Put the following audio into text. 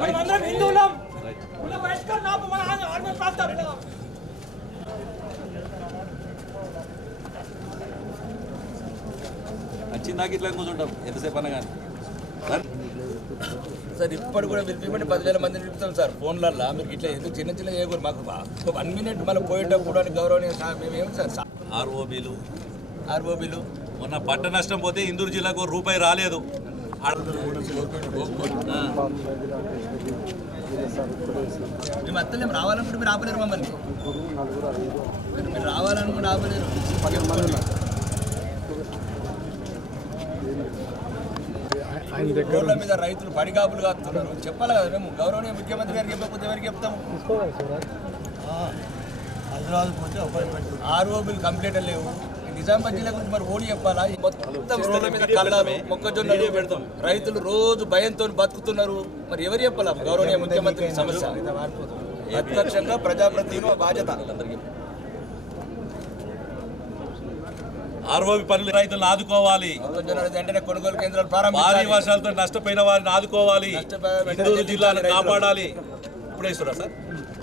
మనమందరం హిందువులం. కుల బహిష్కరణ ఆపు మన ఆర్మీ ప్రాంతంలో. వచ్చిందాక ఇట్లా కూర్చుంటాం ఎంతసేపు అన్నా కానీ సార్ ఇప్పుడు కూడా పిలిపిమంటే 10,000 మందిని పిలుపుతాం సార్ ఫోన్లల్లో. మీరు ఇట్లా ఎందుకు చిన్న చిన్న చేయకూడదు. మాకు 1 మినిట్ మళ్ళీ పోయేటప్పుడు అని గౌరవనీయ సార్ మేమేం సార్ ఆర్ఓబీలు మొన్న పంట నష్టం పోతే ఇందూరు జిల్లాకు రూపాయి రాలేదు. మేము అత్తలేము. రావాలనుకుంటే మీరు ఆపలేరు మమ్మల్ని. మీరు రావాలనుకుంటే ఆపలేరు. రోడ్ల మీద రైతులు పడిగాపులు కాస్తున్నారు. చెప్పాలి కదా మేము. గౌరవనీయ ముఖ్యమంత్రి గారికి చెప్పకపోతే ఎవరికి చెప్తాము? ఆర్ఓబీలు కంప్లీట్ లేవు. నిజామాబాద్ జిల్లా గురించి మరి ఓడి చెప్పాలా? మొత్తం రోడ్ల మీద కళ్ళాలు మొక్కజొన్నలు పెడతాం. రైతులు రోజు భయంతో బతుకుతున్నారు. మరి ఎవరు చెప్పాలా? గౌరవనీయ ముఖ్యమంత్రి సమస్య. ప్రత్యక్షంగా ప్రజాప్రతినిధులు బాధ్యత. ఆర్ఓబి పనులు రైతులను ఆదుకోవాలి. వెంటనే కొనుగోలు కేంద్రాలు భారీ ప్రారంభించాలి. వర్షాలతో నష్టపోయిన వారిని ఆదుకోవాలి. ఇందూరు జిల్లాను కాపాడాలి. ఇప్పుడే ఇస్తున్నా సార్.